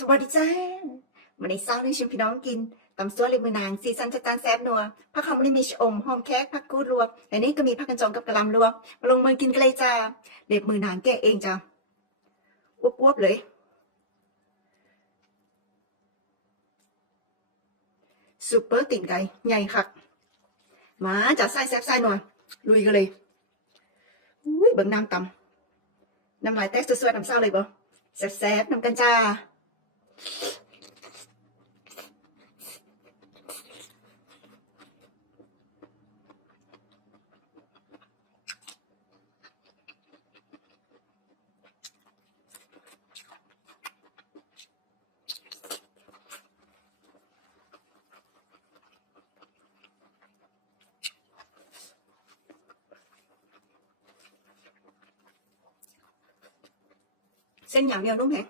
สวัสดีจ้าวันนี้เช้านี้ชิมพี่น้องกินตำซั่วเล็บมือนางสีสันจัดจ้านแซ่บนัวผักหอมนี่มีชะอมหอมแขกผักกูดลวกและนี่ก็มีผักกันจองกับกะหล่ำลวกมาลงมือกินกันเลยจ้าเล็บมือนางแกะเองจ้าอวบๆเลยซุปเปอร์ติ่งไก่ใหญ่คักมาจัดไส้แซ่บไส้นัวลุยกันเลยอุ้ยเบิ่งน้ำตำน้ำลายแตกสวยๆน้ำเช้าเลยบ่แซ่บๆน้ำกันจ้าเส้นอย่างเดียวนุ่มแฮะ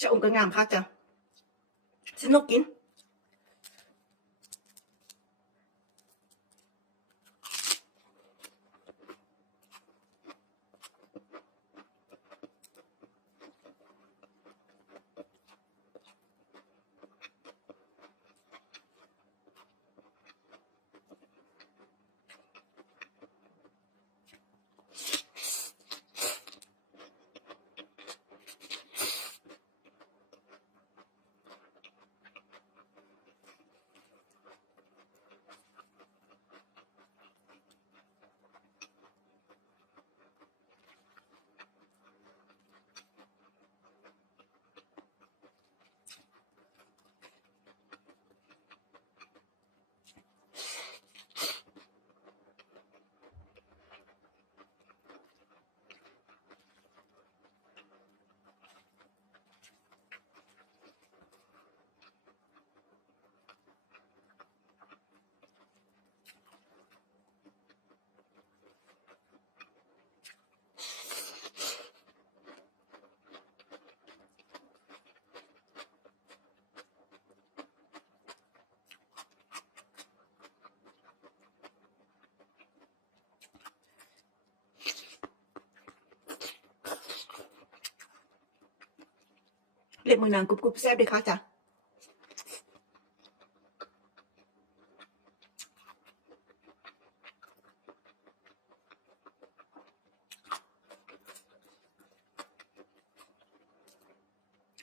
ชะอมก็งามคักจ้ะสนุกกินเล็บมือนางกรุบๆแซ่บเลยค่ะจ้ะ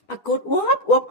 ผักกูดอวบ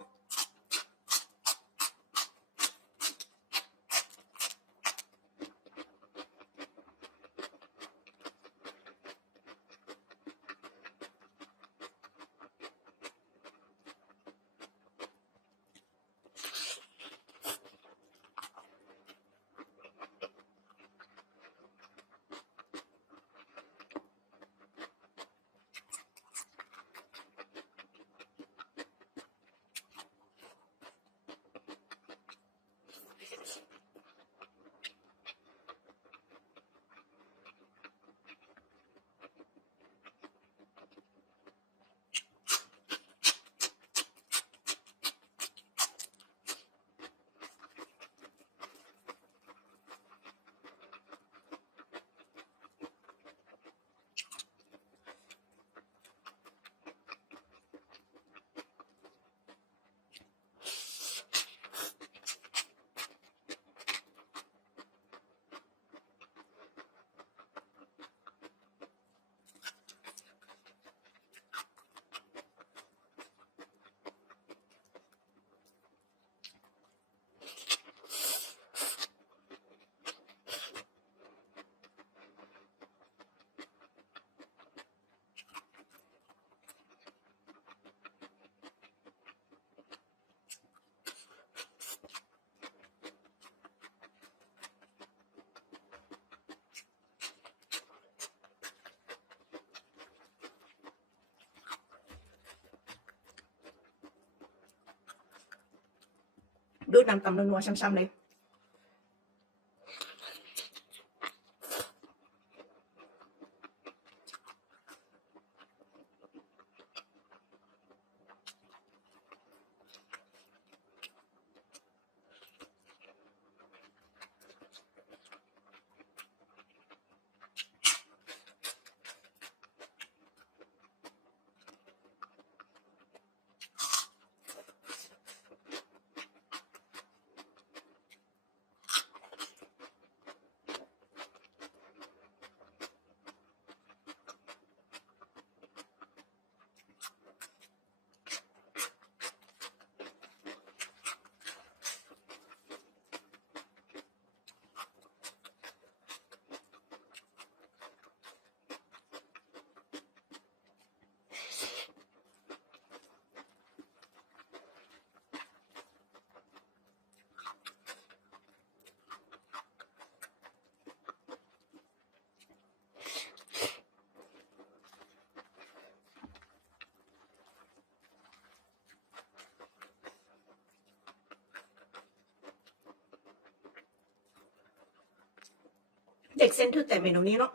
ดูดน้ำตำนัวๆช้ำๆเลย เด็กเส้นทึกแต่เมนูนี้เนาะ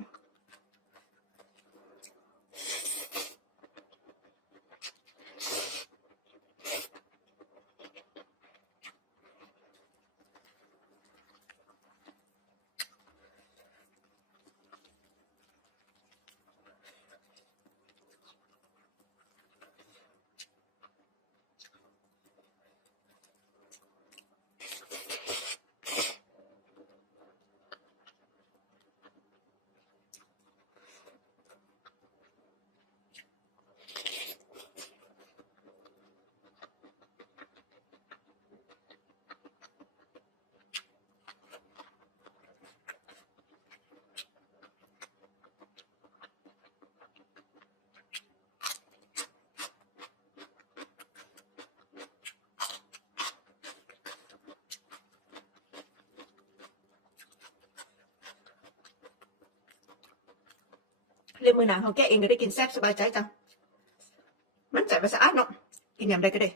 เรียนมือหนังเขาแก้เองก็ได้กินแซ่บสบายใจจังมันใจว่าสะอาดเนาะกินยามใดก็ได้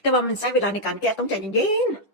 แต่ว่ามันใช้เวลาในการแก้ต้องใจเย็นๆ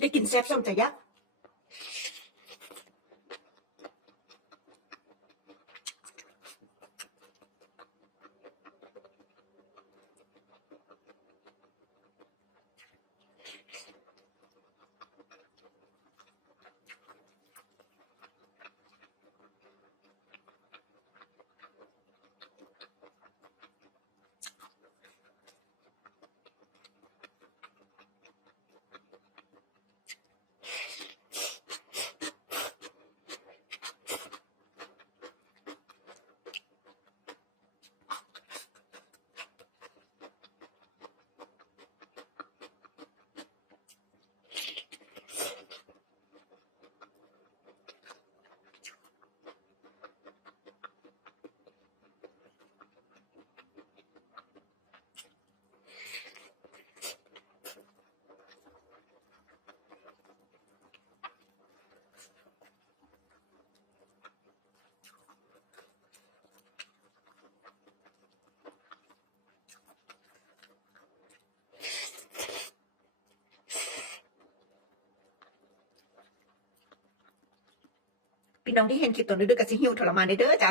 ได้กินแซ่บส้มจะยักพี่น้องที่เห็นคลิปตัวนี้ด้วยก็สิหิวทรมานได้เด้อจ้ะ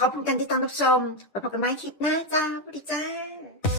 ขอบคุณการติดตามรับชมไว้พบกันใหม่คลิปหน้าจ้าสวัสดีจ้า